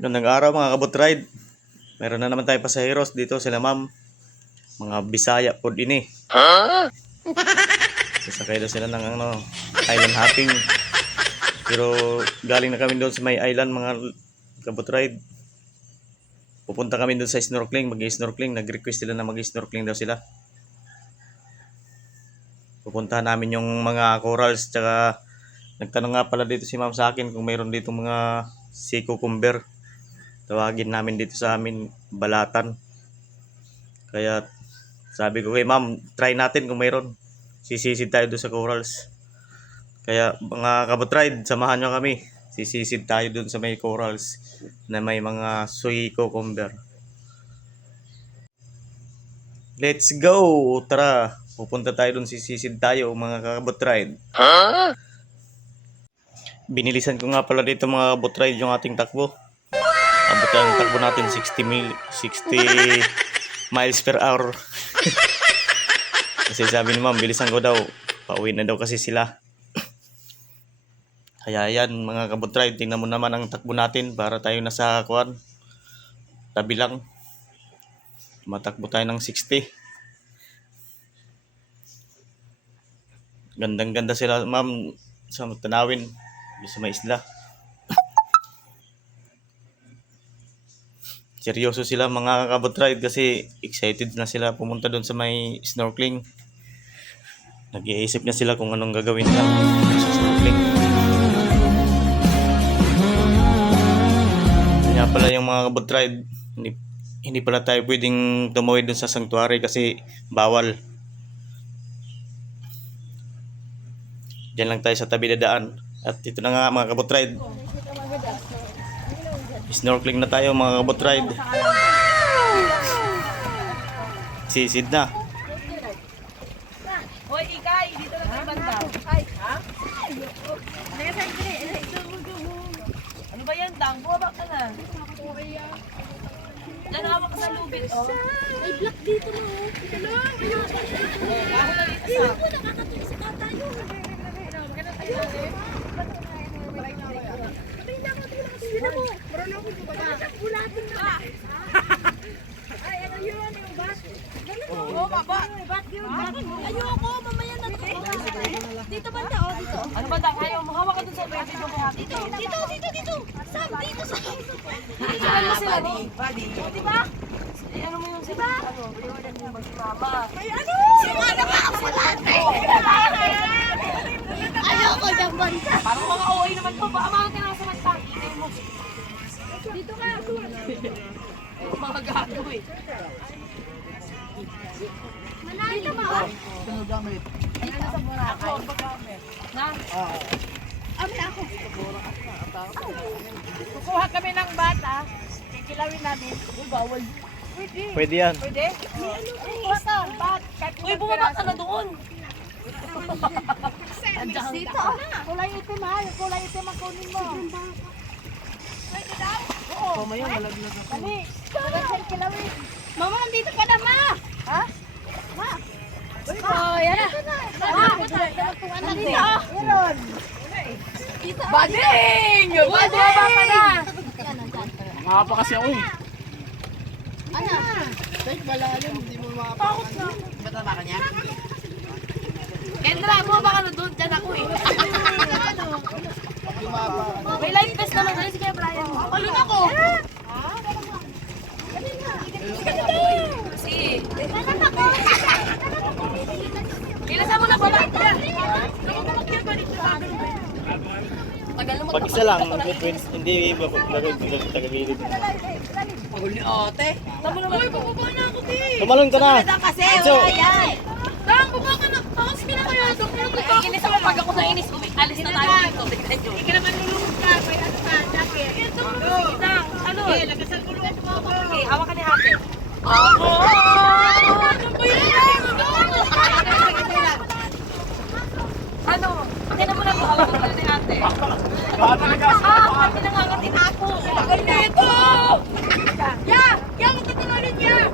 Gandang araw mga kabot-ride. Meron na naman tayo pasaheros dito sila ma'am. Mga Bisaya po din eh. Sasakay daw sila ng island hopping. Pero galing na kami doon sa may island mga kabot-ride. Pupunta kami doon sa snorkeling, mag-snorkeling. Nag-request sila na mag-snorkeling daw sila. Pupuntahan namin yung mga corals, tsaka nagtanong nga pala dito si ma'am sa akin kung mayroon dito mga sea cucumber. Tawagin namin dito sa amin balatan. Kaya sabi ko kay ma'am, try natin kung mayroon. Sisisid tayo doon sa corals. Kaya mga kabot-ride, samahan nyo kami. Sisisid tayo doon sa may corals na may mga sea cucumber. Let's go! Tara, pupunta tayo doon, sisisid tayo mga kabot-ride. Binilisan ko nga pala dito mga kabot-ride yung ating takbo. Abot ang takbo natin 60 miles per hour. Kasi sabi ni ma'am, bilisan ko daw. Pauwi na daw kasi sila. Kaya yan mga kabot-ride, tingnan mo naman ang takbo natin para tayo nasa kuwan. Tabi lang. Matakbo tayo ng 60. Gandang ganda sila ma'am sa tanawin sa may isla. Seryoso sila mga kabot-ride kasi excited na sila pumunta doon sa may snorkeling. Nag-iisip na sila kung anong gagawin nila sa snorkeling. Kaya pala yung mga kabot-ride, hindi pala tayo pwedeng tumawid doon sa sanctuary kasi bawal. Diyan lang tayo sa tabi dadaan. At ito na nga mga kabot-ride. Snorkeling na tayo mga kabot-ride. Sisid na. Hoy, Ikay, dito na tayo banda. Ha? Ano ba yan, Dang? Bumaba ka na. Diyan hawak ka sa lubid, oh. May black dito mo. Ito lang. Bago na dito sa... Nakakatuwa sa katayo. Maganda tayo natin. Tignan mo. Meron ako dito ba? Ulatin na. Ay, ano yun? Yung bat? Oo, baba. Bat yun. Ayoko, mamaya na to. Dito banda, oh, dito. Ano ba, Dang? Ayaw, mahawak ka dun sa baby mo kay Happy. Dito. Sam, dito sa. Ilan mo sila, no? Buddy. Di ba? Eh, ano mo yung sila? Ano? Iwan mo ba si Mama? Ay, ano? Sumana ka ako late. Ayoko dyan banda. Parang mga OA naman to. Baka mga ka na sa matang. Ingay mo. Dito ka. Mga gago eh. Dito ba? Dito na sa Boracay. Ako, pag-gamit. Na? Amin ako. Kukuha kami ng bata. Kikilawin namin. Uy, bawal. Pwede. Pwede yan. Pwede? Kukuha ka. Bat. Uy, bumaba ka na doon. Dito. Kulay itim ha. Yung kulay itim ang kunin mo. Pwede daw? Oo. Pamaya, malaglag ako. Dali. Magandang kilawin. Mama, nandito ka na, ma. Ha? Ma. Oh, yan na. Ma, nandito. Meron. Dito. Bading! Bumaba ka na. Yan, nandyan. Mga pa kasi ako eh. Ano? Takot na. Ba't naman niya? Kendra, bumaba ka na doon. Diyan ako eh. May life vest naman. Dali, sige, Brian. Alun ako. Si. Ilasan mo na baba. Tagal mo. Pag isa lang, hindi tagagilid. Huli ate. Tama naman. Uy, bubaba na ako, di. Tumalon ka na. Kasi, So, wala yan. Dang, bubaba ka na. Tapos pinakayado. Inis ako pag ako sa inis. Alis na tayo dito. Tignan nyo. Hindi ka naman lulunod ka. May ano ka, jacket. Ito, Dang, ano? Okay, lagasan ko lang mo ako. Okay, hawa ka ni Hate. Ako! Ano ba yan? Ano? Tingnan mo na po. Hawa ka ni Hate. Pati nangangatin ako. Tagal nito! Ya! Ya! Magkatulungan niya!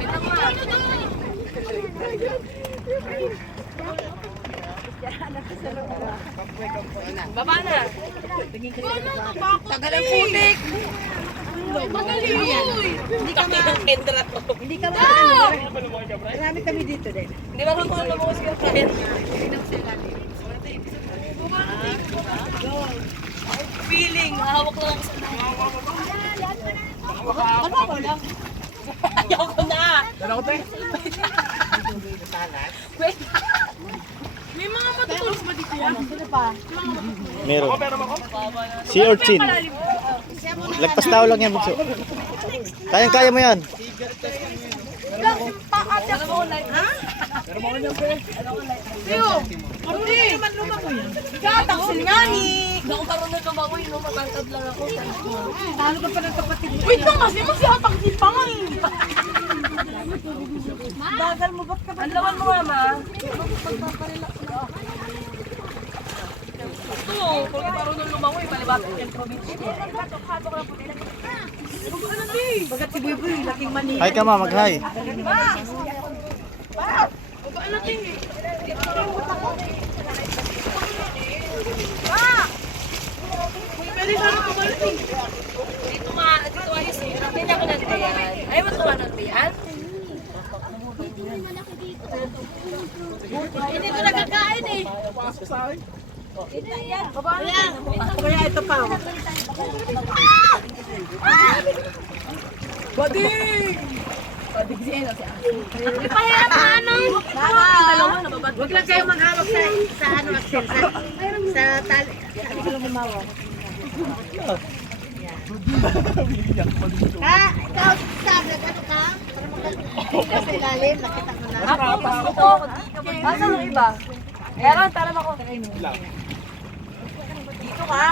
Ito nga. Baba na. Tagal ang putik. Magaling yun. Hindi ka kendra to. Hindi ka ba? Marami kami dito din. Hindi ba kung ano mo kasi yung friend? Feeling, hawak lang ako sa ano ako lang? Ayoko na! Dala ko tayo. Wait. May mga matutulog ba dito yan? Sino pa? Meron. Meron ako. Si Urchin. Lagpas tao lang yan, Bunso. Kayang-kaya mo yan. Meron mo kanyan, pe. Hindi naman lumagoy. Kataksil nga ni! Hindi ako karoon na lumagoy, no? Matangkad lang ako. Talo ka pa ng kapatid. Wait lang kasi, magsihataksil pa nga eh. Bagal mo, ba't ka ba? Ang lawan mo nga, ma. Ito, kung iparunong lumangoy, palibatok yung probinsya. Bagat si Buy Buy, laking mani. Hi ka ma, mag-hi. Babaan natin eh. Pwede sana kumalit eh. Dito ayos eh. Hindi niya ko nandiyan. Ayaw mo tumanan ba yan? Hindi ko nagkakain eh. Pasok sa akin. Babaan natin. Kaya ito pa. Bading! Bading siya na siya. Ipahirap na ano? Dalawa na babad. Huwag lang kayo maghawak sa ano, Axel. Sa tali. Hindi ko lang humawak. Ikaw, sabi, ano ka? Para magkakita sa ilalim, nakita mo na. Ako. Asa ng iba? Meron, tara ako. Dito ka.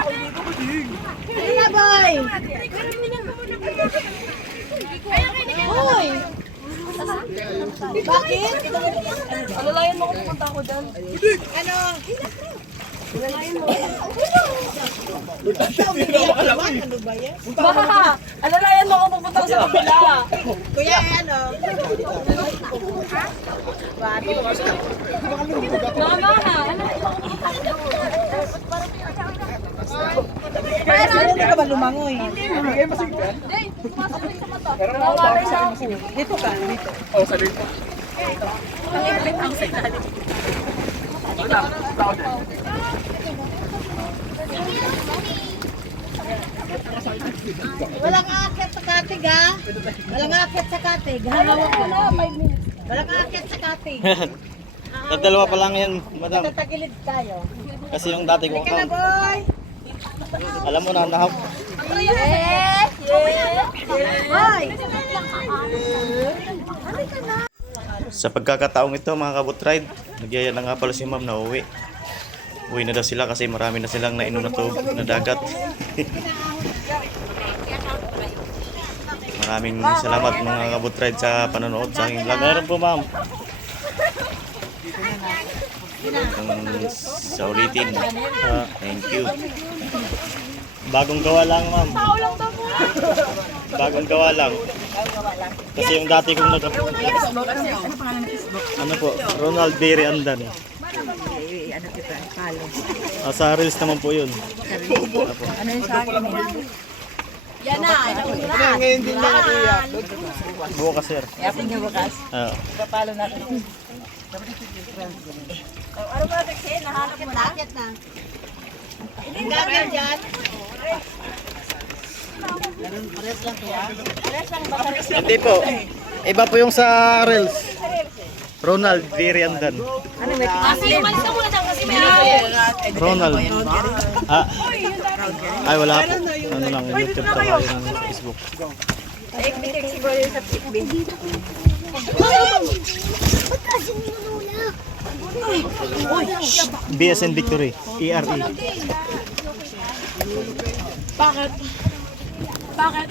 Ayun na, boy! Boy! Bakit? Alalayan mo kung pupunta ako dyan. Ano? Ano ba yan? Baha! Alalayan mo kung pupunta ako sa kabila. Kuya, ano? Mama! Ano? Hindi ka ba lumangoy? Bigay mo sige. Meron ako Mama, pa. isa ako. Dito ka, dito. Oh, sa dito. Pangiplit ako sa ilalim. Wala. Tao din. Walang aakyat sa katig, ha? Walang aakyat sa katig. Hawak ko na, 5 minutes. Walang aakyat sa katig. Nagdalawa pa lang yan, madam. Tatagilid tayo. Kasi yung dati ko Ika na, account. boy! Alam mo na, nahap. Yes! Boy! Sa pagkakataong ito mga kabutride, nagyaya na nga pala si ma'am na uwi. Uwi na daw sila kasi marami na silang nainom na tubig na dagat. Maraming salamat mga kabutride sa panonood sa aking vlog. Meron po ma'am. Sa ulitin. Thank you. Bagong gawa lang ma'am. Bagong gawa lang. Kasi yung dati kong ano po, Ronald Berry Andan. Sa Reels naman po yun. Ano yung sa akin? Yan na. Ngayon din lang ako iya. Bukas sir. Yapin niyo bukas? Papalo natin. Ano ba kasi? Nahanap mo na? Nakit na. Hindi gagawin dyan. Pares lang to, ha? Pares lang ba? Hindi po. Iba po yung sa Reels. Ronald Berry Andan. Ano may Kasi umalis ka muna dyan kasi may Ronald. Ay wala po. Ano lang, YouTube sa kayo ng Facebook. Teknik siguro yung sa PB. BSN Victory. ERE. Bakit? Bakit?